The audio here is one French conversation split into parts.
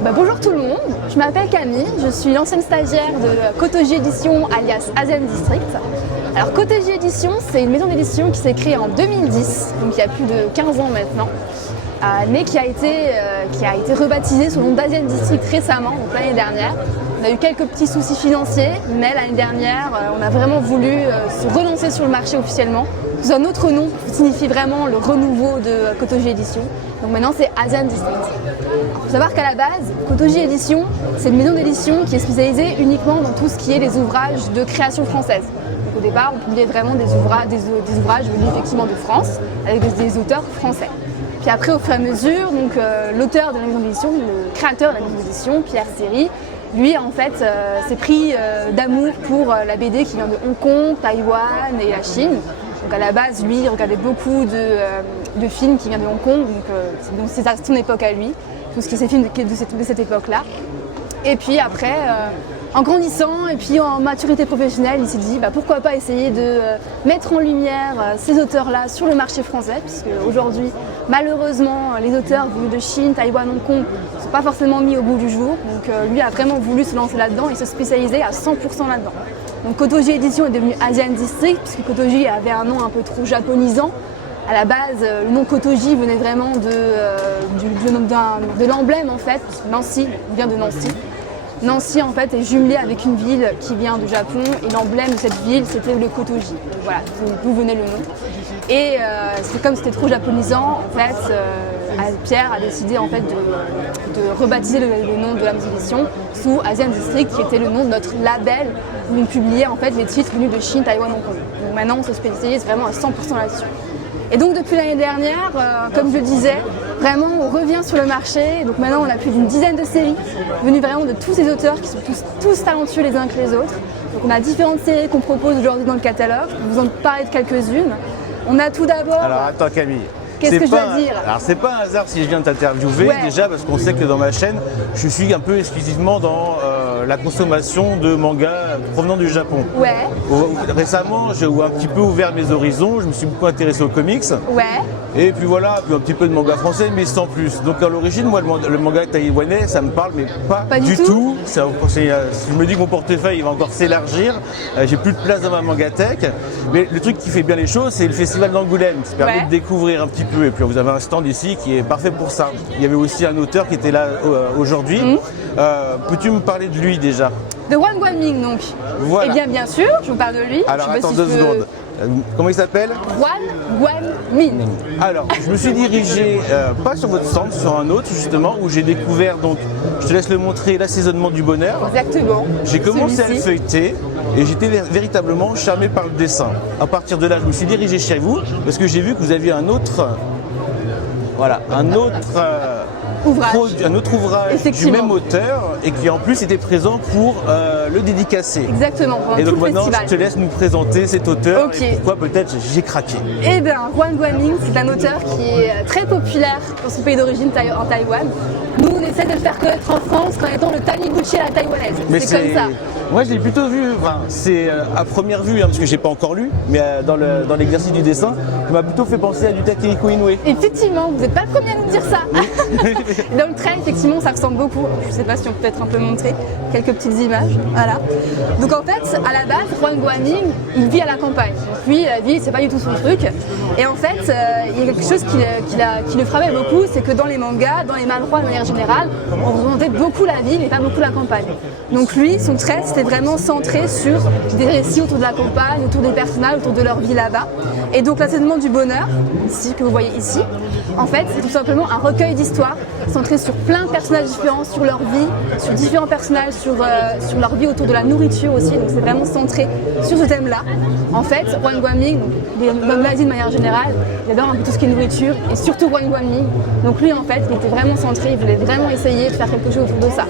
Bonjour tout le monde, je m'appelle Camille, je suis l'ancienne stagiaire de Cotoji Édition alias Asian District. Alors Cotoji Édition, c'est une maison d'édition qui s'est créée en 2010, donc il y a plus de 15 ans maintenant, mais qui a été rebaptisée sous le nom d'Asian District récemment, donc l'année dernière. On a eu quelques petits soucis financiers, mais l'année dernière, on a vraiment voulu se relancer sur le marché officiellement. C'est un autre nom qui signifie vraiment le renouveau de Cotoji Édition. Donc maintenant, c'est Asian District. Il faut savoir qu'à la base, Cotoji Édition, c'est une maison d'édition qui est spécialisée uniquement dans tout ce qui est les ouvrages de création française. Donc au départ, on publiait vraiment des ouvrages venus effectivement de France, avec des auteurs français. Puis après, au fur et à mesure, l'auteur de la maison d'édition, le créateur de la maison d'édition, Pierre Séry, lui, en fait, s'est pris d'amour pour la BD qui vient de Hong Kong, Taïwan et la Chine. Donc à la base, lui, il regardait beaucoup de films qui viennent de Hong Kong, donc c'est son époque à lui, tout ce qui est ces films de cette époque-là. Et puis après, en grandissant et puis en maturité professionnelle, il s'est dit pourquoi pas essayer de mettre en lumière ces auteurs-là sur le marché français, puisque aujourd'hui, malheureusement, les auteurs venus de Chine, Taïwan, Hong Kong ne sont pas forcément mis au goût du jour. Donc lui a vraiment voulu se lancer là-dedans et se spécialiser à 100% là-dedans. Donc Cotoji Édition est devenu Asian District, puisque Cotoji avait un nom un peu trop japonisant. À la base, le nom Cotoji venait vraiment de l'emblème en fait, puisque Nancy vient de Nancy. Nancy en fait est jumelée avec une ville qui vient du Japon et l'emblème de cette ville c'était le Kotoji. Donc voilà, d'où venait le nom. Et comme c'était trop japonisant, en fait, Pierre a décidé en fait de rebaptiser le nom de la maison d'édition sous Asian District, qui était le nom de notre label où on publiait en fait les titres venus de Chine, Taïwan, Hong Kong. Donc maintenant on se spécialise vraiment à 100% là-dessus. Et donc depuis l'année dernière, comme je disais, vraiment on revient sur le marché. Donc maintenant on a plus d'une dizaine de séries venues vraiment de tous ces auteurs qui sont tous talentueux les uns que les autres. Donc on a différentes séries qu'on propose aujourd'hui dans le catalogue. Je vais vous en parler de quelques-unes. On a tout d'abord... Alors attends Camille. Qu'est-ce que je dois dire? Alors c'est pas un hasard si je viens de t'interviewer, déjà parce qu'on sait que dans ma chaîne, je suis un peu exclusivement dans la consommation de mangas provenant du Japon. Ouais. Récemment, j'ai un petit peu ouvert mes horizons, je me suis beaucoup intéressé aux comics. Ouais. Et puis voilà, puis un petit peu de manga français, mais sans plus. Donc à l'origine, moi, le manga taïwanais, ça me parle, mais pas du tout. Si je me dis que mon portefeuille il va encore s'élargir, j'ai plus de place dans ma mangathèque. Mais le truc qui fait bien les choses, c'est le festival d'Angoulême, qui permet de découvrir un petit peu. Et puis vous avez un stand ici qui est parfait pour ça. Il y avait aussi un auteur qui était là aujourd'hui. Peux-tu me parler de lui déjà? De Wan Guanming donc. Voilà. Eh bien sûr, je vous parle de lui. Alors attends 2 secondes. Comment il s'appelle? Wan Guanming. Alors, je me suis dirigé, pas sur votre stand, sur un autre justement, où j'ai découvert, donc, je te laisse le montrer, l'assaisonnement du bonheur. Exactement. J'ai commencé à le feuilleter et j'étais véritablement charmé par le dessin. À partir de là, je me suis dirigé chez vous parce que j'ai vu que vous aviez un autre ouvrage du même auteur et qui en plus était présent pour le dédicacer. Exactement, pendant et donc tout le maintenant festival. je te laisse nous présenter cet auteur et pourquoi peut-être j'ai craqué. Eh bien, Wan Guanming, c'est un auteur qui est très populaire dans son pays d'origine en Taïwan. Nous, on essaie de le faire connaître en France comme étant le Taniguchi à la taïwanaise. C'est comme ça. Moi, je l'ai plutôt vu, c'est à première vue, parce que je n'ai pas encore lu, mais dans l'exercice du dessin, ça m'a plutôt fait penser à du Takehiko Inoue. Effectivement, vous n'êtes pas le premier à nous dire ça. Dans le trait, effectivement, ça ressemble beaucoup. Je ne sais pas si on peut peut-être un peu montrer quelques petites images. Voilà. Donc en fait, à la base, Wan Guanming, il vit à la campagne. Donc lui, la ville, c'est pas du tout son truc. Et en fait, il y a quelque chose qui le frappait beaucoup, c'est que dans les mangas, dans les manhwas de manière générale, on représentait beaucoup la ville et pas beaucoup la campagne. Donc lui, son trait, c'était vraiment centré sur des récits autour de la campagne, autour des personnages, autour de leur vie là-bas. Et donc l'assaisonnement du bonheur, ici, que vous voyez ici, en fait, c'est tout simplement un recueil d'histoires centré sur plein de personnages différents, sur leur vie, sur différents personnages, sur leur vie autour de la nourriture aussi. Donc c'est vraiment centré sur ce thème-là. En fait, Wan Guanming, les magazines de manière générale, il adore un peu tout ce qui est nourriture et surtout Wan Guanming. Donc lui, en fait, il était vraiment centré, il voulait vraiment essayer de faire quelque chose autour de ça.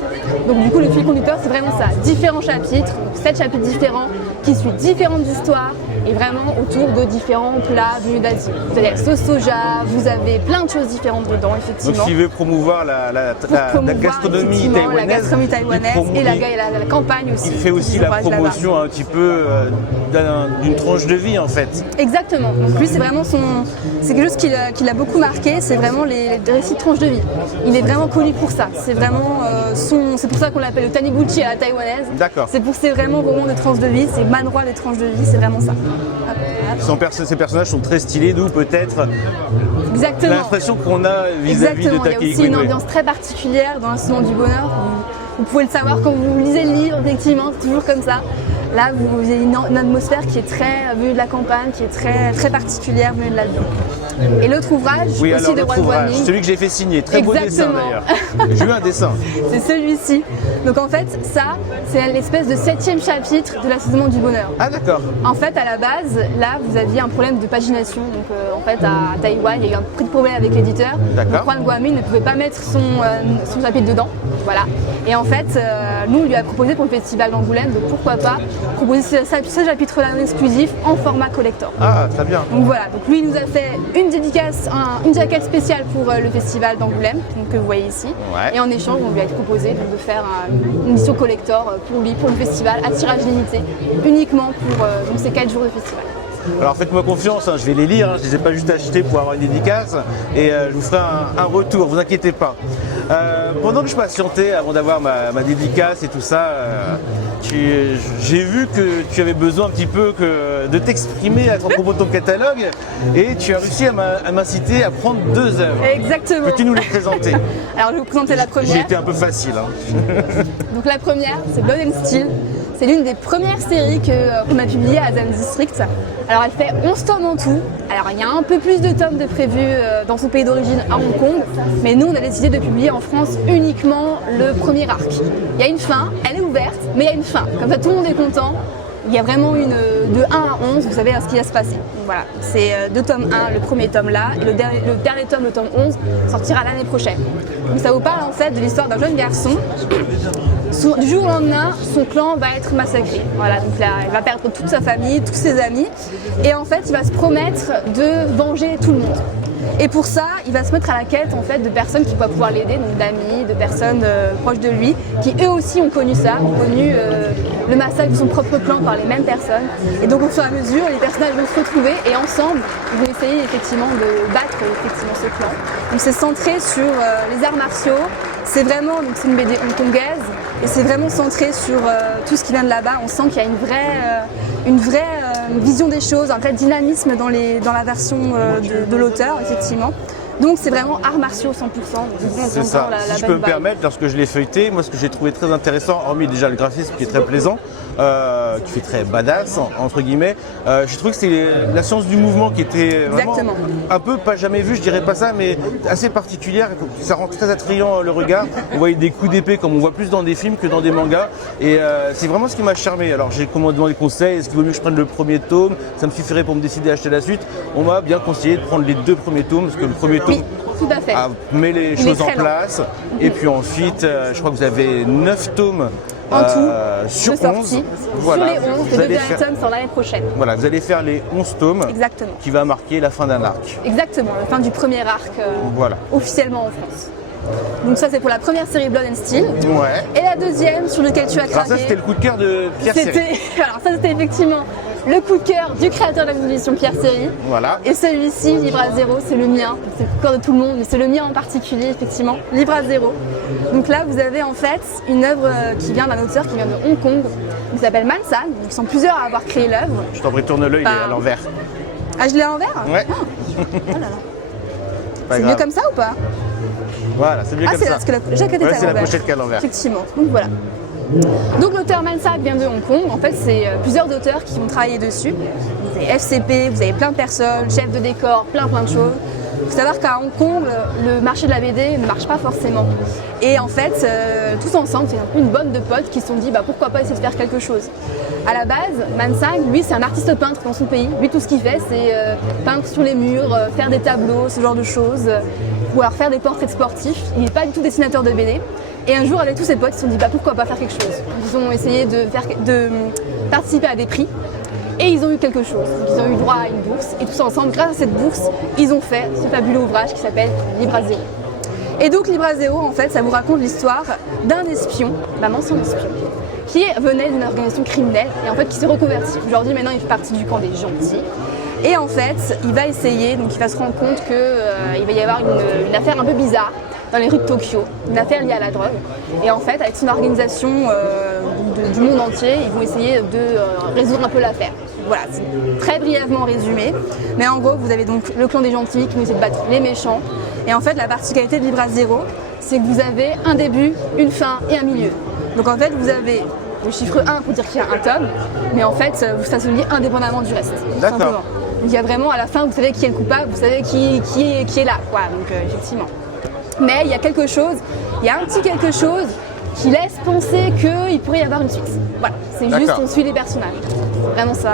Donc du coup, le fil conducteur, c'est vraiment ça. Différents chapitres, 7 chapitres différents qui suivent différentes histoires et vraiment autour de différents plats venus d'Asie. Vous avez la sauce soja, vous avez plein de choses différentes dedans, effectivement. Donc s'il veut promouvoir la gastronomie taïwanaise, et la campagne aussi. Il fait aussi la promotion un petit peu d'une tranche de vie en fait. Exactement. Donc lui c'est vraiment c'est quelque chose qui l'a beaucoup marqué, c'est vraiment les récits de tranche de vie. Il est vraiment connu pour ça. C'est vraiment c'est pour ça qu'on l'appelle le Taniguchi à la taïwanaise. D'accord. C'est vraiment roman de tranche de vie, c'est manoir de tranche de vie, c'est vraiment ça. Ces personnages sont très stylés, d'où peut-être l'impression qu'on a vis-à-vis de Takei Inoue. Il y a aussi une ambiance très particulière dans l'Instrument du bonheur. Vous pouvez le savoir quand vous lisez le livre, effectivement, c'est toujours comme ça. Là, vous avez une atmosphère qui est très venue de la campagne, qui est très, très particulière, venue de là-dedans. Et l'autre ouvrage, oui, aussi de Wang Guanming. Celui que j'ai fait signer, très beau dessin d'ailleurs. J'ai eu un dessin. C'est celui-ci. Donc en fait, ça, c'est l'espèce de 7e chapitre de l'Instrument du bonheur. Ah d'accord. En fait, à la base, là, vous aviez un problème de pagination. Donc en fait, à Taïwan, il y a eu un petit problème avec l'éditeur. Donc Wang Guanming ne pouvait pas mettre son chapitre dedans. Voilà. Et en fait, nous, on lui a proposé pour le festival d'Angoulême, donc pourquoi pas proposer ce chapitre-là en exclusif en format collector. Ah, très bien. Donc voilà, donc lui il nous a fait une dédicace, une jaquette spéciale pour le festival d'Angoulême, que vous voyez ici. Ouais. Et en échange, on lui a proposé de faire une édition collector pour lui, pour le festival, à tirage limité, uniquement pour donc ces 4 jours de festival. Alors faites-moi confiance, hein, je vais les lire, hein, je ne les ai pas juste achetés pour avoir une dédicace et je vous ferai un retour, vous inquiétez pas. Pendant que je patientais avant d'avoir ma dédicace et tout ça, j'ai vu que tu avais besoin un petit peu de t'exprimer à propos de ton catalogue et tu as réussi à m'inciter à prendre 2 œuvres. Exactement. Peux-tu nous les présenter? Alors je vais vous présenter la première. J'ai été un peu facile. Hein. Donc la première, c'est Blood and Steel. C'est l'une des premières séries qu'on a publiées à Azam District. Alors elle fait 11 tomes en tout. Alors il y a un peu plus de tomes de prévus dans son pays d'origine à Hong Kong. Mais nous on a décidé de publier en France uniquement le premier arc. Il y a une fin, elle est ouverte, mais il y a une fin. Comme ça tout le monde est content. Il y a vraiment de 1 à 11, vous savez ce qui va se passer. Donc voilà, c'est de tome 1, le premier tome là, et le dernier tome, le tome 11, sortira l'année prochaine. Donc ça vous parle en fait de l'histoire d'un jeune garçon. Du jour au lendemain, son clan va être massacré. Voilà, donc là, il va perdre toute sa famille, tous ses amis. Et en fait, il va se promettre de venger tout le monde. Et pour ça, il va se mettre à la quête en fait, de personnes qui vont pouvoir l'aider, donc d'amis, de personnes proches de lui, qui eux aussi ont connu ça, ont connu le massacre de son propre clan par les mêmes personnes. Et donc au fur et à mesure, les personnages vont se retrouver et ensemble, ils vont essayer effectivement de battre effectivement ce clan. Donc c'est centré sur les arts martiaux. C'est vraiment, donc c'est une BD hongkongaise et c'est vraiment centré sur tout ce qui vient de là-bas. On sent qu'il y a une vraie vision des choses, un vrai dynamisme dans la version de l'auteur, effectivement. Donc c'est vraiment arts martiaux 100%. C'est ça. Si je peux me permettre, lorsque je l'ai feuilleté, moi ce que j'ai trouvé très intéressant, hormis déjà le graphisme qui est très plaisant, qui fait très badass entre guillemets, j'ai trouvé que c'est la science du mouvement qui était vraiment un peu pas jamais vue, je dirais pas ça, mais assez particulière. Ça rend très attrayant le regard. On voyait des coups d'épée comme on voit plus dans des films que dans des mangas, et c'est vraiment ce qui m'a charmé. Alors j'ai demandé conseils, est-ce qu'il vaut mieux que je prenne le premier tome, ça me suffirait pour me décider à acheter la suite. On m'a bien conseillé de prendre les 2 premiers tomes, parce que le premier tome tout à fait. Met les choses en place. Et puis ensuite, je crois que vous avez 9 tomes en tout sur 11. Voilà. Sur les 11, les 2 derniers tomes sont l'année prochaine. Voilà, vous allez faire les 11 tomes. Exactement. Qui va marquer la fin d'un arc. Exactement, la fin du premier arc officiellement en France. Donc ça c'est pour la première série Blood and Steel. Ouais. Et la deuxième sur laquelle tu as craqué. Alors ça c'était le coup de cœur de Pierre Séry. Alors ça c'était effectivement le coup de cœur du créateur de l'exposition Pierre Séry. Voilà. Et celui-ci, Livre à zéro, c'est le mien. C'est le coup de cœur de tout le monde, mais c'est le mien en particulier, effectivement. Livre à zéro. Donc là, vous avez en fait une œuvre qui vient d'un auteur qui vient de Hong Kong, qui s'appelle Man Sang. Ils sont plusieurs à avoir créé l'œuvre. Je t'en prie, tourne-le, il est à l'envers. Ah, je l'ai à l'envers? Ouais. Oh là là. C'est mieux comme ça ou pas? Voilà, c'est mieux comme ça. Ah, c'est parce que la jaquette est à l'envers. C'est la pochette qui est à l'envers. Effectivement. Donc voilà. Donc l'auteur Man Sang vient de Hong Kong. En fait, c'est plusieurs auteurs qui ont travaillé dessus. Vous avez FCP, vous avez plein de personnes, chefs de décor, plein de choses. Il faut savoir qu'à Hong Kong, le marché de la BD ne marche pas forcément. Et en fait, tous ensemble, c'est un peu une bande de potes qui se sont dit pourquoi pas essayer de faire quelque chose. À la base, Man Sang, lui, c'est un artiste peintre dans son pays. Lui, tout ce qu'il fait, c'est peindre sur les murs, faire des tableaux, ce genre de choses, ou alors faire des portraits sportifs. Il n'est pas du tout dessinateur de BD. Et un jour, avec tous ses potes, ils se sont dit pourquoi pas faire quelque chose. Ils ont essayé de participer à des prix. Et ils ont eu quelque chose, donc ils ont eu droit à une bourse, et tous ensemble, grâce à cette bourse, ils ont fait ce fabuleux ouvrage qui s'appelle Libra Zero. Et donc Libra Zero, en fait, ça vous raconte l'histoire d'un espion, d'un ancien espion, qui venait d'une organisation criminelle et en fait qui s'est reconverti. Aujourd'hui, maintenant, il fait partie du camp des gentils. Et en fait, il va essayer, donc il va se rendre compte qu'il va y avoir une affaire un peu bizarre dans les rues de Tokyo, une affaire liée à la drogue. Et en fait, avec son organisation du monde entier, ils vont essayer de résoudre un peu l'affaire. Voilà, c'est très brièvement résumé. Mais en gros, vous avez donc le clan des gentils qui essaie de battre les méchants. Et en fait, la particularité de Libra Zero, c'est que vous avez un début, une fin et un milieu. Donc en fait, vous avez le chiffre 1 pour dire qu'il y a un tome, mais en fait, ça se lit indépendamment du reste. D'accord. Donc il y a vraiment, à la fin, vous savez qui est le coupable, vous savez qui est là, quoi. Donc effectivement. Mais il y a quelque chose, il y a un petit quelque chose qui laisse penser qu'il pourrait y avoir une suite. Voilà, c'est juste on suit les personnages. Vraiment ça,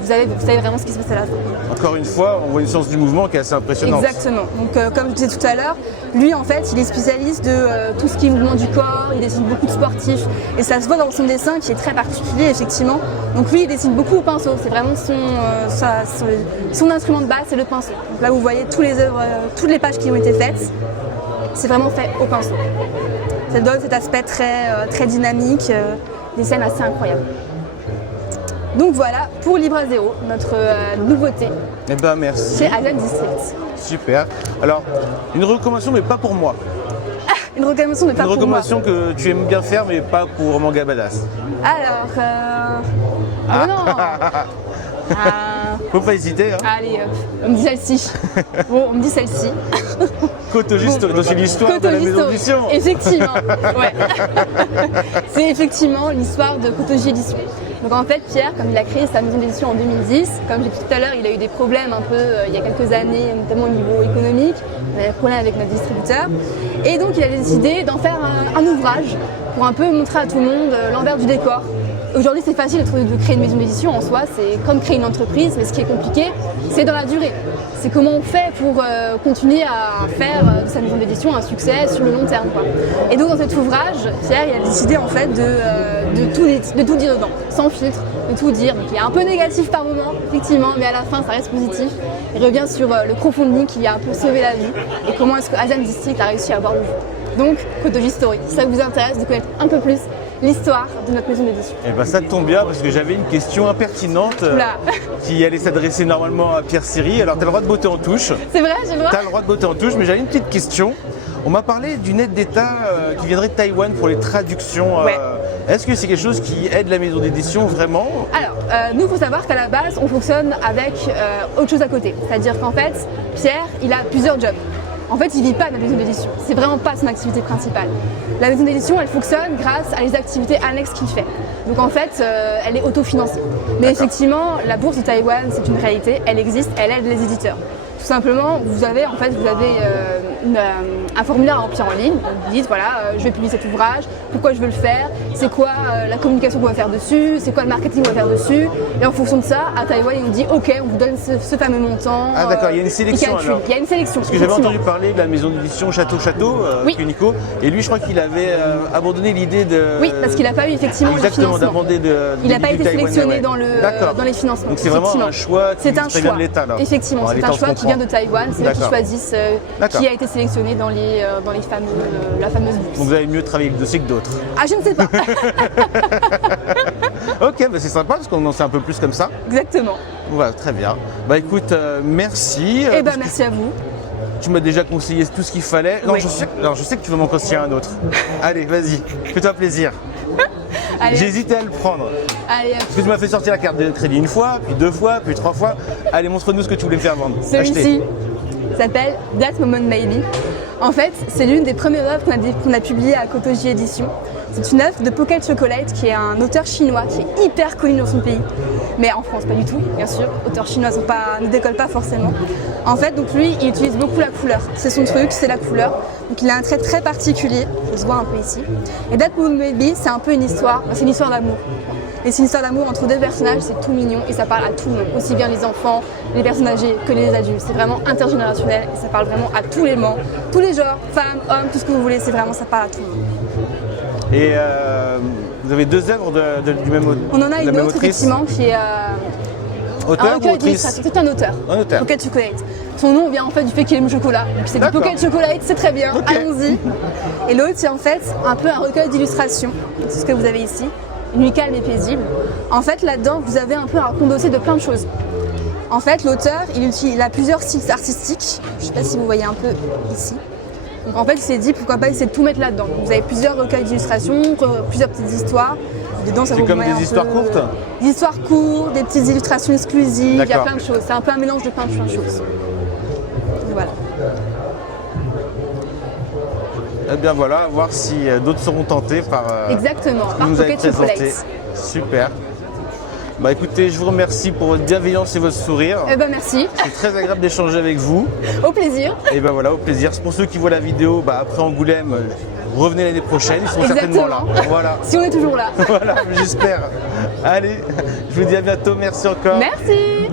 vous savez vraiment ce qui se passe à la fin. Encore une fois, on voit une science du mouvement qui est assez impressionnante. Exactement. Donc comme je disais tout à l'heure, lui en fait, il est spécialiste de tout ce qui est mouvement du corps, il dessine beaucoup de sportifs et ça se voit dans son dessin qui est très particulier effectivement. Donc lui, il dessine beaucoup au pinceau, c'est vraiment son instrument de base, c'est le pinceau. Donc là, vous voyez toutes les pages qui ont été faites, c'est vraiment fait au pinceau. Ça donne cet aspect très dynamique, des scènes assez incroyables. Donc voilà pour Libra Zero, notre nouveauté. Eh ben merci. Chez Azem District. Super. Alors, une recommandation, mais pas pour moi. Une recommandation, mais pas pour moi. Une recommandation que tu aimes bien faire, mais pas pour Manga Badass. Alors, oh non. Faut pas hésiter. Hein. Allez, on me dit celle-ci. Bon, on me dit celle-ci. Kotoji Story, donc c'est l'histoire de la maison d'édition. Effectivement, ouais. C'est effectivement l'histoire de Kotoji Édition. Donc en fait, Pierre, comme il a créé sa maison d'édition en 2010, comme j'ai dit tout à l'heure, il a eu des problèmes un peu il y a quelques années, notamment au niveau économique, il a des problèmes avec notre distributeur. Et donc il a décidé d'en faire un ouvrage pour un peu montrer à tout le monde l'envers du décor. Aujourd'hui, c'est facile de créer une maison d'édition en soi, c'est comme créer une entreprise, mais ce qui est compliqué, c'est dans la durée. C'est comment on fait pour continuer à faire de sa maison d'édition un succès sur le long terme, quoi. Et donc dans cet ouvrage, Pierre il a décidé en fait de tout dire dedans, sans filtre, de tout dire. Donc il est un peu négatif par moment, effectivement, mais à la fin ça reste positif. Il revient sur le crowdfunding qui a un peu sauvé la vie et comment est-ce que Azem District a réussi à avoir le jour. Donc Kotoji Story, si ça vous intéresse de connaître un peu plus l'histoire de notre maison d'édition. Et ben ça tombe bien parce que j'avais une question impertinente qui allait s'adresser normalement à Pierre Siri. Alors tu as le droit de botter en touche. C'est vrai, j'ai le droit. Tu as le droit de botter en touche, mais j'avais une petite question. On m'a parlé d'une aide d'État qui viendrait de Taïwan pour les traductions. Ouais. Est-ce que c'est quelque chose qui aide la maison d'édition vraiment? Alors, nous, il faut savoir qu'à la base, on fonctionne avec autre chose à côté. C'est-à-dire qu'en fait, Pierre, il a plusieurs jobs. En fait, il ne vit pas de la maison d'édition. C'est vraiment pas son activité principale. La maison d'édition, elle fonctionne grâce à les activités annexes qu'il fait. Donc en fait, elle est autofinancée. Mais effectivement, la bourse de Taïwan, c'est une réalité. Elle existe, elle aide les éditeurs. Tout simplement, vous avez un formulaire à remplir en ligne. Vous dites, voilà, je vais publier cet ouvrage, pourquoi je veux le faire, c'est quoi la communication qu'on va faire dessus, c'est quoi le marketing qu'on va faire dessus. Et en fonction de ça, à Taïwan, ils nous disent, ok, on vous donne ce fameux montant. Ah d'accord, il y a une sélection alors. Il y a une sélection. Parce que j'avais entendu parler de la maison d'édition Château, Kunico, et lui, je crois qu'il avait abandonné l'idée de... Oui, parce qu'il n'a pas eu effectivement le financement. D'abonder il n'a pas été sélectionné dans les financements. Donc c'est vraiment un choix qui vient de l'État là. Effectivement, c'est un choix qui vient de Taïwan, c'est eux qui choisissent qui a été sélectionné dans la fameuse bourse. Donc vous avez mieux travaillé le dossier que d'autres. Ah, je ne sais pas. Ok, bah c'est sympa parce qu'on en sait un peu plus comme ça. Exactement. Voilà, très bien. Bah écoute, merci. Eh ben merci à vous. Tu m'as déjà conseillé tout ce qu'il fallait. Non, oui. je sais que tu veux m'en conseiller un autre. Allez, vas-y, fais-toi plaisir. J'hésitais à le prendre. Allez, parce que tu m'as fait sortir la carte de crédit une fois, puis 2 fois, puis 3 fois. Allez, montre-nous ce que tu voulais me faire vendre. Celui-ci s'appelle That Moment Maybe. En fait, c'est l'une des premières œuvres qu'on a publiées à Kotoji Édition. C'est une œuvre de Pocket Chocolate qui est un auteur chinois qui est hyper connu dans son pays. Mais en France, pas du tout, bien sûr. Auteurs chinois ne décollent pas forcément. En fait, donc lui, il utilise beaucoup la couleur. C'est son truc, c'est la couleur. Donc il a un trait très particulier, ça se voit un peu ici. Et That Moment Maybe, c'est un peu une histoire d'amour. Et c'est une histoire d'amour entre deux personnages, c'est tout mignon et ça parle à tout le monde, aussi bien les enfants, les personnes âgées que les adultes. C'est vraiment intergénérationnel et ça parle vraiment à tous les membres, tous les genres, femmes, hommes, tout ce que vous voulez, ça parle à tout le monde. Et vous avez 2 œuvres du même auteur? On en a une autre effectivement qui est Auteur Un recueil ou autrice? d'illustrations, c'est un auteur. Un auteur. Pocket Chocolate. Son nom vient en fait du fait qu'il aime le chocolat. Donc c'est du D'accord. Pocket Chocolate, c'est très bien, Ok. allons-y. Et l'autre, c'est en fait un peu un recueil d'illustrations. C'est ce que vous avez ici. Une nuit calme et paisible. En fait, là-dedans, vous avez un peu un condensé de plein de choses. En fait, l'auteur, il a plusieurs styles artistiques. Je ne sais pas si vous voyez un peu ici. Donc en fait, il s'est dit pourquoi pas essayer de tout mettre là-dedans. Vous avez plusieurs recueils d'illustrations, plusieurs petites histoires. Dedans, ça C'est vous comme met des un histoires peu- courtes? Des histoires courtes, des petites illustrations exclusives, il y a D'accord. plein de choses. C'est un peu un mélange de plein de choses. Donc, voilà. Eh bien voilà, voir si d'autres seront tentés par Exactement, ce que par vous nous avez Pocket présenté. Chocolate. Super. Bah écoutez, je vous remercie pour votre bienveillance et votre sourire. Eh ben merci, C'est très agréable d'échanger avec vous. au plaisir. Et ben voilà, au plaisir. Pour ceux qui voient la vidéo, bah, après Angoulême, revenez l'année prochaine, ils seront certainement là. Exactement. Voilà. Si on est toujours là. Voilà, j'espère. Allez, je vous dis à bientôt, merci encore. Merci.